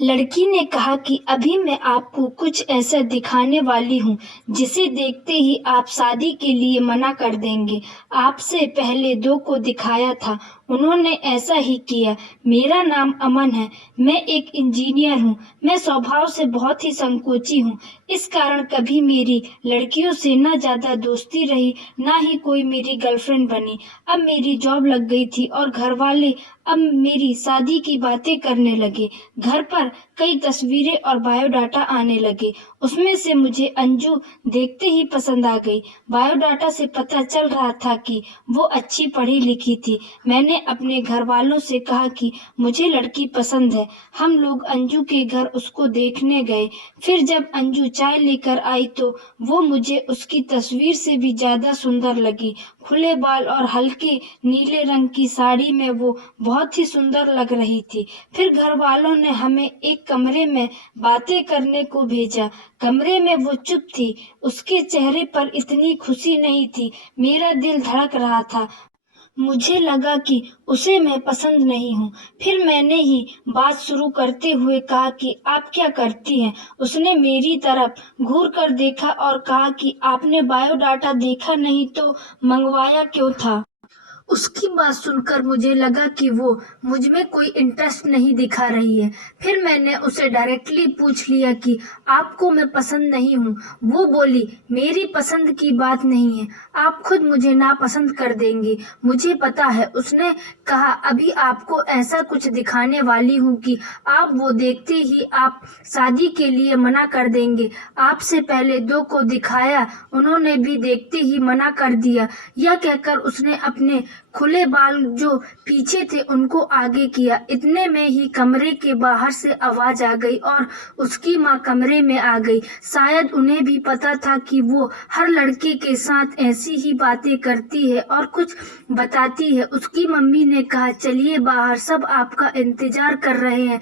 लड़की ने कहा कि अभी मैं आपको कुछ ऐसा दिखाने वाली हूँ जिसे देखते ही आप शादी के लिए मना कर देंगे। आपसे पहले दो को दिखाया था, उन्होंने ऐसा ही किया। मेरा नाम अमन है, मैं एक इंजीनियर हूँ। मैं स्वभाव से बहुत ही संकोची हूँ, इस कारण कभी मेरी लड़कियों से ना ज्यादा दोस्ती रही, ना ही कोई मेरी गर्लफ्रेंड बनी। अब मेरी जॉब लग गई थी और घर वाले अब मेरी शादी की बातें करने लगे। घर पर कई तस्वीरें और बायोडाटा आने लगे। उसमें से मुझे अंजू देखते ही पसंद आ गई। बायोडाटा से पता चल रहा था कि वो अच्छी पढ़ी लिखी थी। मैंने अपने घर वालों से कहा कि मुझे लड़की पसंद है। हम लोग अंजू के घर उसको देखने गए। फिर जब अंजू चाय लेकर आई तो वो मुझे उसकी तस्वीर से भी ज्यादा सुंदर लगी। खुले बाल और हल्के नीले रंग की साड़ी में वो बहुत ही सुंदर लग रही थी। फिर घर वालों ने हमें एक कमरे में बातें करने को भेजा। कमरे में वो चुप थी, उसके चेहरे पर इतनी खुशी नहीं थी। मेरा दिल धड़क रहा था। मुझे लगा कि उसे मैं पसंद नहीं हूँ। फिर मैंने ही बात शुरू करते हुए कहा कि आप क्या करती हैं। उसने मेरी तरफ घूर कर देखा और कहा कि आपने बायोडाटा देखा नहीं तो मंगवाया क्यों था। उसकी बात सुनकर मुझे लगा कि वो मुझ में कोई इंटरेस्ट नहीं दिखा रही है। फिर मैंने उसे डायरेक्टली पूछ लिया कि आपको मैं पसंद नहीं हूँ। वो बोली, मेरी पसंद की बात नहीं है, आप खुद मुझे नापसंद कर देंगे, मुझे पता है। उसने कहा, अभी आपको ऐसा कुछ दिखाने वाली हूँ कि आप वो देखते ही आप शादी के लिए मना कर देंगे। आपसे पहले दो को दिखाया, उन्होंने भी देखते ही मना कर दिया। यह कहकर उसने अपने खुले बाल जो पीछे थे उनको आगे किया। इतने में ही कमरे के बाहर से आवाज आ गई और उसकी माँ कमरे में आ गई। शायद उन्हें भी पता था कि वो हर लड़के के साथ ऐसी ही बातें करती है और कुछ बताती है। उसकी मम्मी ने कहा, चलिए बाहर, सब आपका इंतजार कर रहे हैं।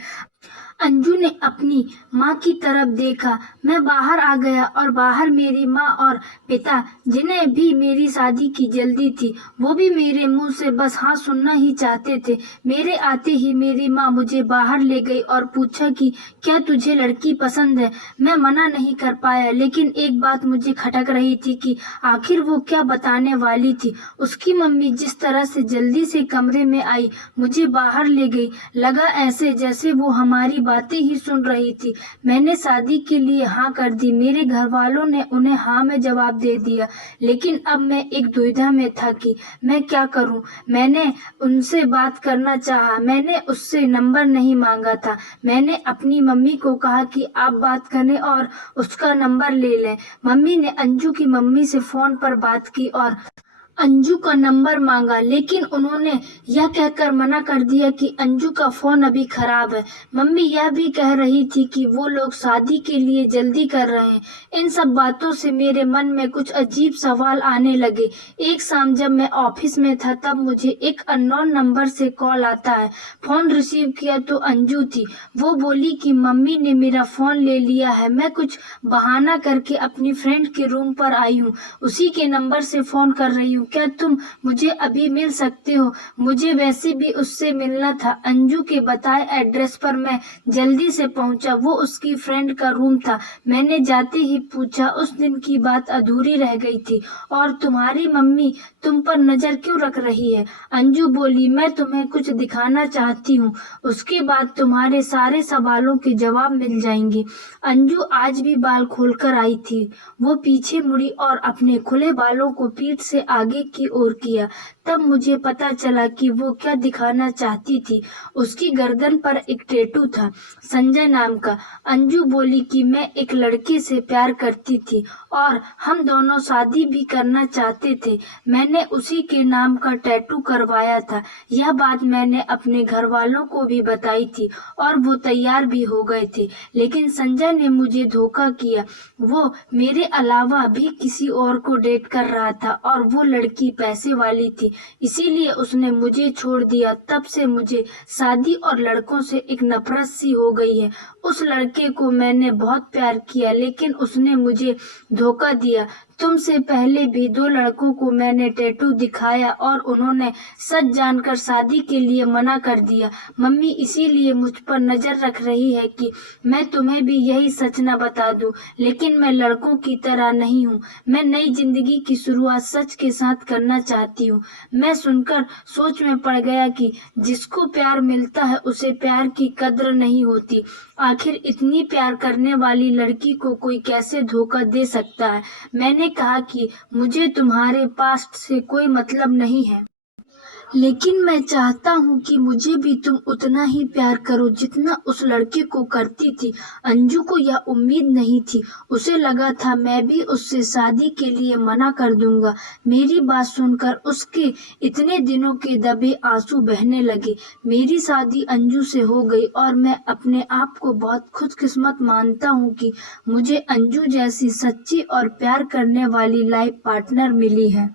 अंजू ने अपनी माँ की तरफ देखा। मैं बाहर आ गया और बाहर मेरी माँ और पिता, जिन्हें भी मेरी शादी की जल्दी थी, वो भी मेरे मुंह से बस हाँ सुनना ही चाहते थे। मेरे आते ही मेरी माँ मुझे बाहर ले गई और पूछा कि क्या तुझे लड़की पसंद है। मैं मना नहीं कर पाया, लेकिन एक बात मुझे खटक रही थी कि आखिर वो क्या बताने वाली थी। उसकी मम्मी जिस तरह से जल्दी से कमरे में आई, मुझे बाहर ले गई, लगा ऐसे जैसे वो हमारी बातें ही सुन रही थी। मैंने शादी के लिए हाँ कर दी। मेरे घर वालों ने उन्हें हाँ में जवाब दे दिया, लेकिन अब मैं एक दुविधा में था कि मैं क्या करूं। मैंने उनसे बात करना चाहा, मैंने उससे नंबर नहीं मांगा था। मैंने अपनी मम्मी को कहा कि आप बात करें और उसका नंबर ले लें। मम्मी ने अंजू की मम्मी से फोन पर बात की और अंजू का नंबर मांगा, लेकिन उन्होंने यह कहकर मना कर दिया कि अंजू का फोन अभी खराब है। मम्मी यह भी कह रही थी कि वो लोग शादी के लिए जल्दी कर रहे हैं। इन सब बातों से मेरे मन में कुछ अजीब सवाल आने लगे। एक शाम जब मैं ऑफिस में था, तब मुझे एक अननोन नंबर से कॉल आता है। फोन रिसीव किया तो अंजू थी। वो बोली कि मम्मी ने मेरा फोन ले लिया है, मैं कुछ बहाना करके अपनी फ्रेंड के रूम पर आई हूँ, उसी के नंबर से फोन कर रही हूँ। क्या तुम मुझे अभी मिल सकते हो? मुझे वैसे भी उससे मिलना था। अंजू के बताए एड्रेस पर मैं जल्दी से पहुंचा। वो उसकी फ्रेंड का रूम था। मैंने जाते ही पूछा, उस दिन की बात अधूरी रह गई थी और तुम्हारी मम्मी तुम पर नजर क्यों रख रही है? अंजू बोली, मैं तुम्हें कुछ दिखाना चाहती हूँ, उसके बाद तुम्हारे सारे सवालों के जवाब मिल जाएंगे। अंजू आज भी बाल खोलकर आई थी। वो पीछे मुड़ी और अपने खुले बालों को पीठ से आगे की ओर किया। तब मुझे पता चला कि वो क्या दिखाना चाहती थी। उसकी गर्दन पर एक टैटू था, संजय नाम का। अंजू बोली कि मैं एक लड़के से प्यार करती थी और हम दोनों शादी भी करना चाहते थे। मैंने उसी के नाम का टैटू करवाया था। यह बात मैंने अपने घर वालों को भी बताई थी और वो तैयार भी हो गए थे, लेकिन संजय ने मुझे धोखा किया। वो मेरे अलावा भी किसी और को डेट कर रहा था और वो लड़की पैसे वाली थी, इसीलिए उसने मुझे छोड़ दिया। तब से मुझे शादी और लड़कों से एक नफरत सी हो गई है। उस लड़के को मैंने बहुत प्यार किया, लेकिन उसने मुझे धोखा दिया। तुमसे पहले भी 2 लड़कों को मैंने टैटू दिखाया और उन्होंने सच जानकर शादी के लिए मना कर दिया। मम्मी इसीलिए मुझ पर नजर रख रही है कि मैं तुम्हें भी यही सच न बता दूं, लेकिन मैं लड़कों की तरह नहीं हूँ। मैं नई जिंदगी की शुरुआत सच के साथ करना चाहती हूँ। मैं सुनकर सोच में पड़ गया कि जिसको प्यार मिलता है उसे प्यार की कद्र नहीं होती। आखिर इतनी प्यार करने वाली लड़की को कोई कैसे धोखा दे सकता है। मैंने कहा कि मुझे तुम्हारे पास्ट से कोई मतलब नहीं है, लेकिन मैं चाहता हूँ कि मुझे भी तुम उतना ही प्यार करो जितना उस लड़के को करती थी। अंजू को यह उम्मीद नहीं थी। उसे लगा था मैं भी उससे शादी के लिए मना कर दूंगा। मेरी बात सुनकर उसके इतने दिनों के दबे आंसू बहने लगे। मेरी शादी अंजू से हो गई और मैं अपने आप को बहुत खुशकिस्मत मानता हूँ कि मुझे अंजू जैसी सच्ची और प्यार करने वाली लाइफ पार्टनर मिली है।